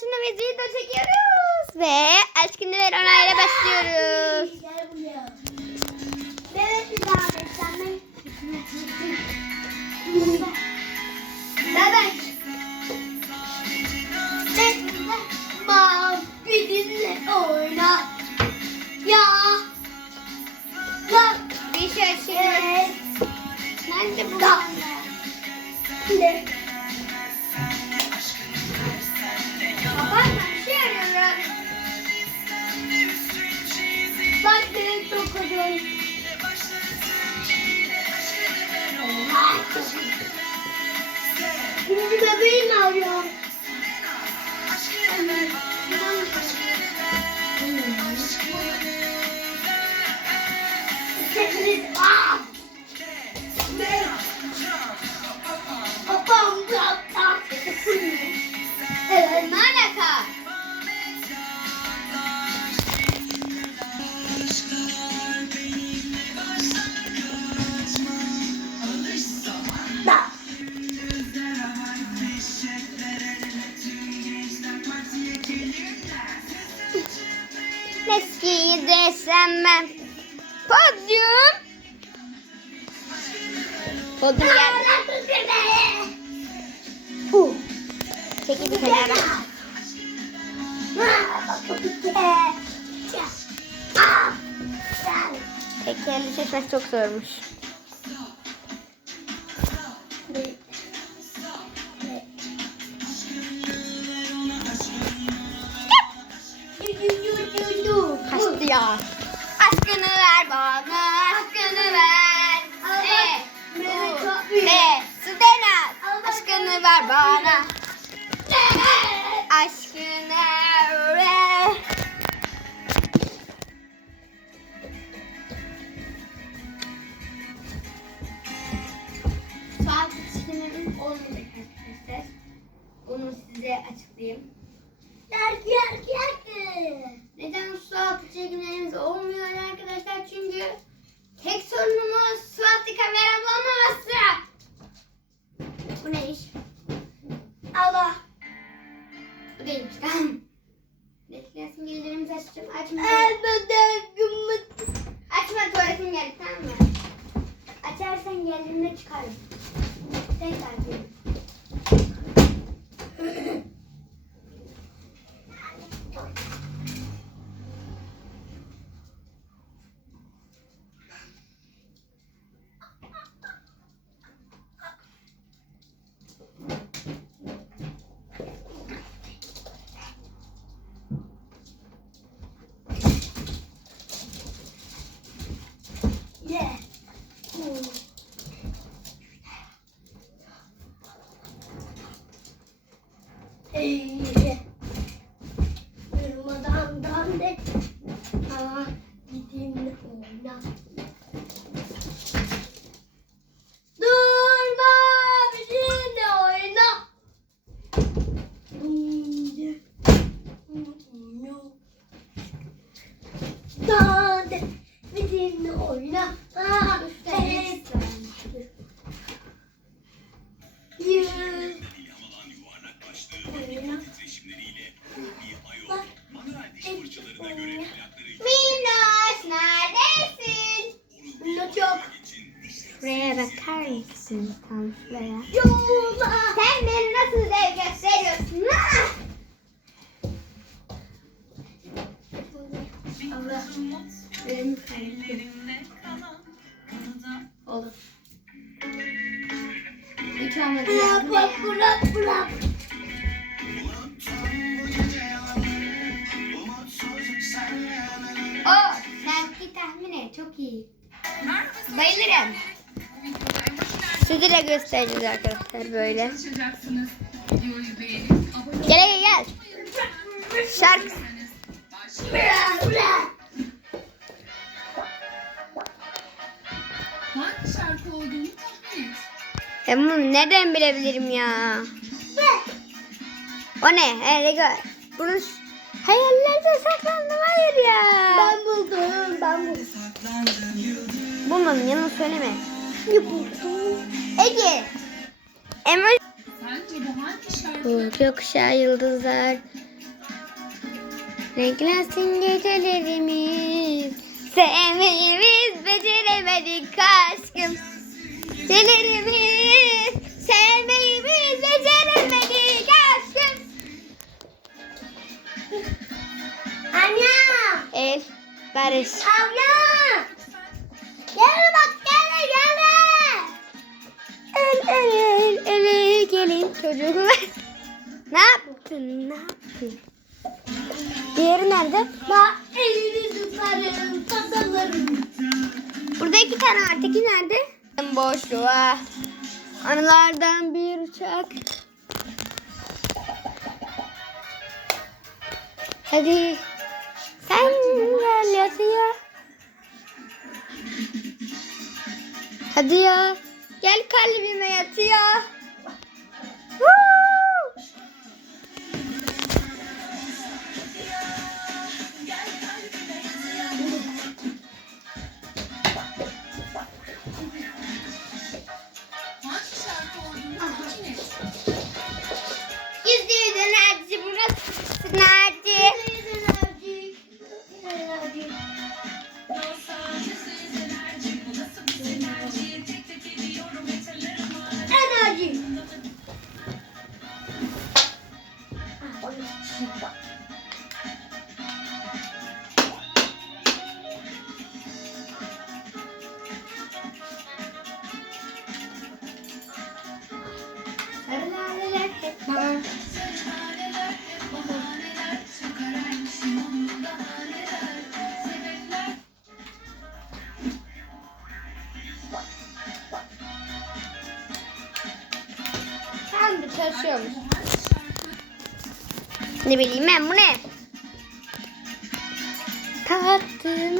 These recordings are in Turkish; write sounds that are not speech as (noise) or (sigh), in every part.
şimdi biz video çekiyoruz. Ve aşkın neler onayla başlıyoruz. Bebek. Bekle. Mavi dinle oyna. Ya. Ya. Bir şey. Evet. Nerede bu? Da. Ne? Şimdi bebeğim arıyor. Ben. Podyum. Podyum gel. Bu. Çekil bir kenara. Tekerli seçmek çok zormuş. Ver bana, aşkını ver. Saat içkilerim olmadı arkadaşlar. Onu size açıklayayım. Neden su altı çekimlerimiz olmuyor arkadaşlar? Çünkü tek sorunumuz su altı kamera olmaması. Bu ne iş? Bu değilmiş tamam. Beklesin gelirimizi açacağım. Açma. Açma tuvaletim geldi tamam mı? Açarsan geldiğinde çıkarım. Tekrar gelin. (laughs) Bye. Ne çok Şuraya bakar mısın? Tam şuraya. yola. Sen beni nasıl dev gösteriyorsun? Ah! Allah. Benim kaybettim. Olur. Hiç olmadı ya. Bırak bırak bırak. O, sen tahmin et. Çok iyi. Bayılırım. Sizi de göstereceğiz arkadaşlar böyle. Gel gel gel. Şarkı. Hangi şarkı olduğunu tahmin et. Ben bunu nereden bilebilirim ya? O ne? Hele gör. Bunu hayallerde saklandım. Hayır ya. Ben buldum ben buldum. Bulmadım yalan söyleme. Ne buldum? Ege. Emre gökkuşağı yıldızlar. Renklensin gecelerimiz. Sevmeyi beceremedik aşkım. Gecelerimiz. Sevmeyi beceremedik aşkım. Anne. El, barış. Abla. Gel bak gel gel. El, el, el, ele gelin çocuklar. (laughs) ne yaptın, ne yaptın? Diğeri nerede? Bak elini tutarım kazanırım. Burada iki tane var. Teki nerede? Boşluğa. Anılardan bir uçak. Hadi. Sen gel yatıya. Hadi ya. Gel kalbime yatıya. Woo! Ne bileyim ben bu ne?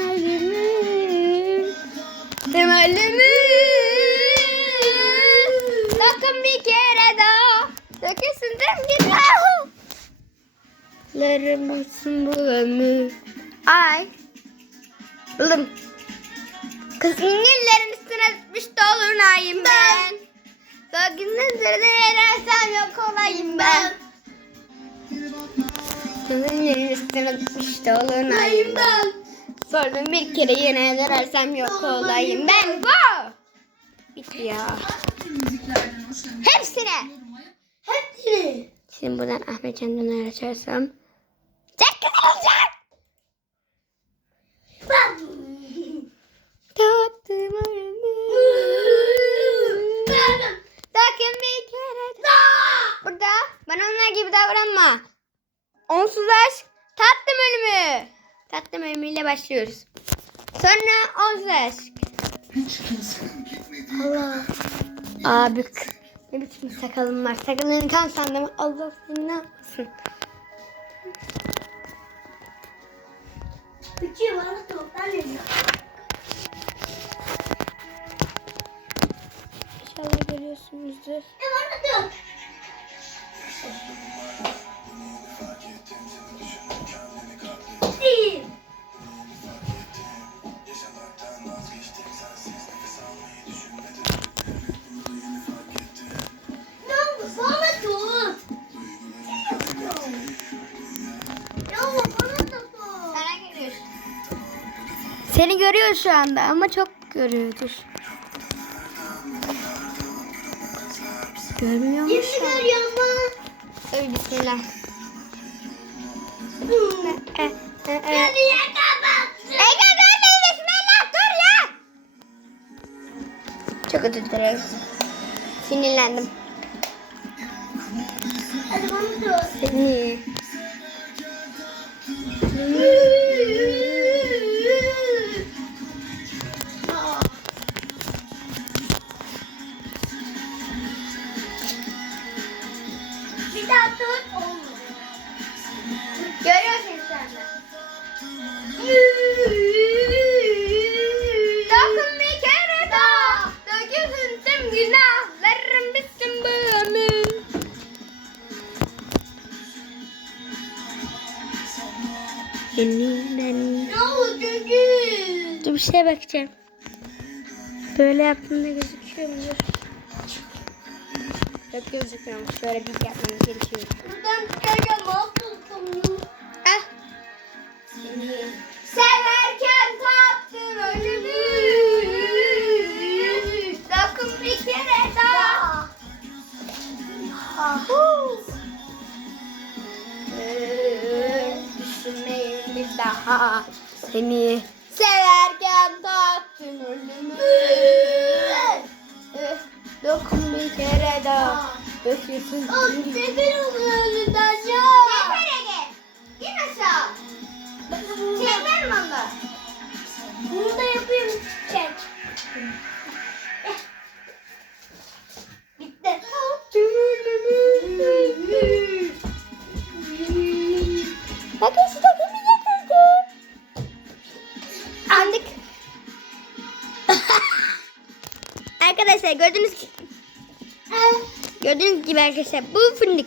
Ölümü. Tattım ölümü. Sakın bir kere daha. Dökülsün tüm. Larım olsun bu ömür. Ay. Buldum. Kız İngilizlerin üstüne düşmüş dolunayım ben. Sakın üzerine yenersem yok olayım ben. İngilizlerin üstüne düşmüş dolunayım ben. Sordum bir kere yine denersem yok olayım ben. Go! Bitti ya. Hepsine. Hepsini. Şimdi buradan Ahmet Can Döner açarsam. Çok güzel olacak. Bak. Tattım ölümü. Sakın bir kere daha. Burada bana onlar gibi davranma. Onsuz aşk tattım ölümü. Tattım ölümüyle başlıyoruz. Sonra onsuz aşk. Allah. Abi ne biçim sakalın var. Sakalını kan sandım. Allah seni ne yapmasın. Üçü bana toptan geliyor. İnşallah görüyorsunuzdur. E bana tut. Seni görüyor şu anda ama çok görüyordur. Görmüyor mu Şimdi görüyor mu? Öyle bismillah. E, e, e. Nereye kapattın? Ege görmeyin bismillah dur ya. Çok özür dilerim. Sinirlendim. Hadi bana tut. Seni. Bir şeye bakacağım. Böyle yaptığında gözüküyor mu? Dur. Çok gözüküyormuş. Böyle bir yapmamız gerekiyor. Buradan çıkarken mahvolsun. Ah. Severken tattım ölümü. Dokun bir kere daha. Düşünmeyin bir daha. Seni severken tattım ölümü. Dokun bir kere daha. Öpüyorsun. O sefer oluyor önünden arkadaşlar bu fındık.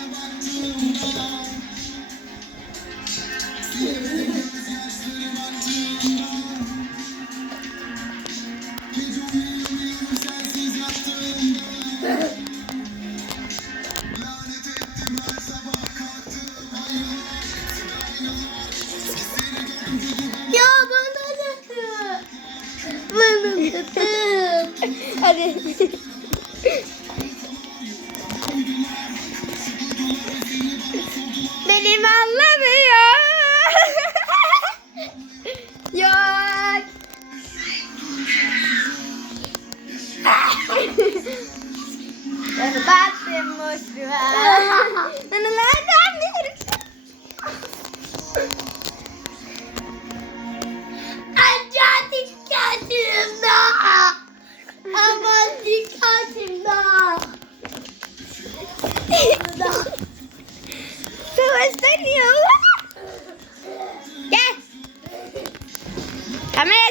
Benim anlamıyor.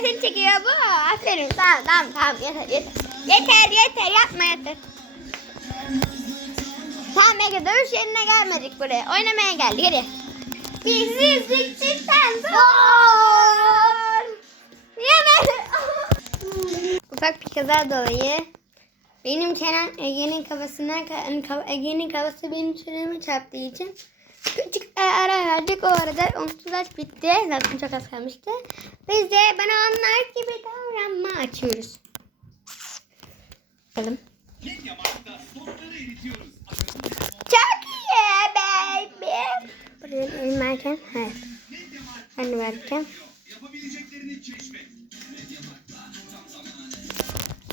Seni çekiyor bu. Aferin. Tamam tamam tamam yeter yeter. Yeter yeter yapma yeter. Tamam Ege dövüş yerine gelmedik buraya. Oynamaya geldik hadi. Bizi siktikten zor. Yemek. Ufak bir kaza dolayı benim çenem Ege'nin kafasından ka- Ege'nin kafası benim çeneme çarptığı için küçük ara verdik. O arada onsuzlaş bitti. Zaten çok az kalmıştı. Biz de bana onlar gibi davranma açıyoruz. Bakalım. Çok iyi baby. Buraya elim verken. Evet. Ben de verken.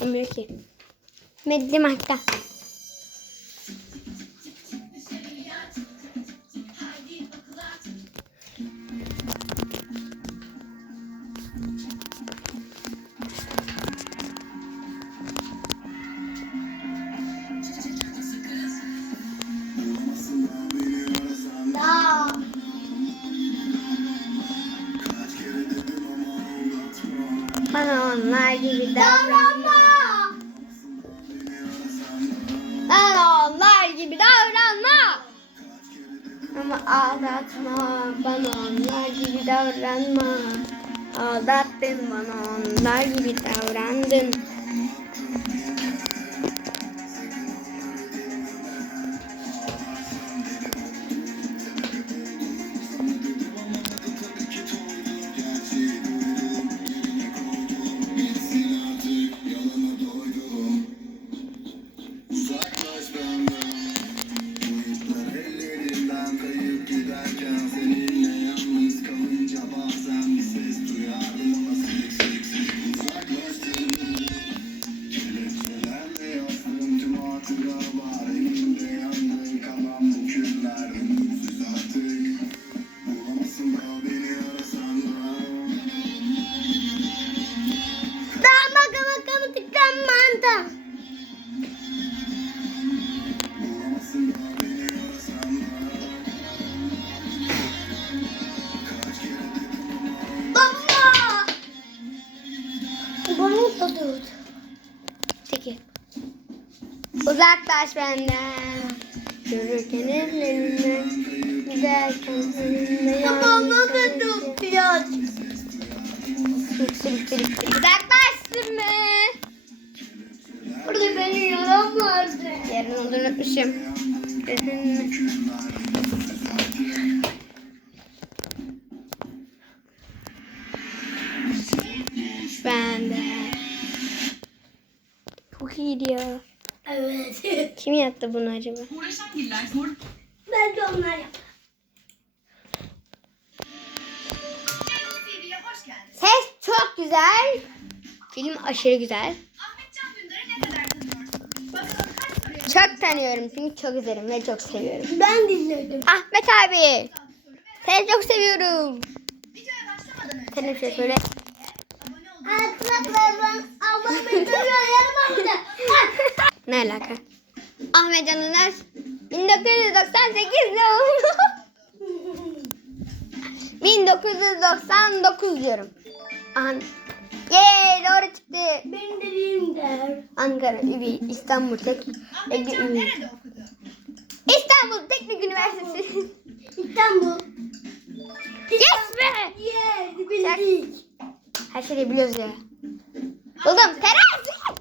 Emre ki. Medli Mark'ta. Gibi Davranma. Bana onlar gibi davranma. Ama aldatma. Bana onlar gibi davranma. Aldattın bana onlar gibi davrandın. Uzaklaş benden. Yürürken evlerinden. Giderken Baba yalnız da dur biraz. Sürük sürük sürük sürük. Uzaklaş sürme. Burada benim yaram vardı. Yarın olduğunu unutmuşum. Ben yaptı bunu acaba? Uğraşan giller. De onlar geldiniz. Ses çok güzel. Film aşırı güzel. Çok tanıyorum çünkü çok izlerim ve çok seviyorum. Ben dinledim. Ahmet abi. Seni çok seviyorum. Senin ses böyle. Ne alaka? Ahmet Can Üner 1998 doğumlu. 1999 diyorum. An Yee doğru çıktı. Benim dediğim der. Ankara, Üvi, İstanbul Tek Ahmet Teknik Can nerede okudu? İstanbul Teknik Üniversitesi. İstanbul. yes be! Yes bildik. Her şeyi biliyoruz ya. Buldum. Terazi.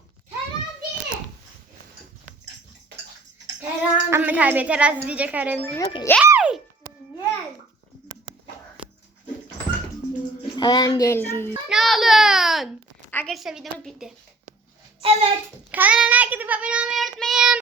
Terazi. Ahmet abi terazi diyecek halimiz yok ya. Yay! Yes. Hemen geldi. Ne olun? Arkadaşlar videomuz bitti. Evet. Kanala like atıp abone olmayı unutmayın.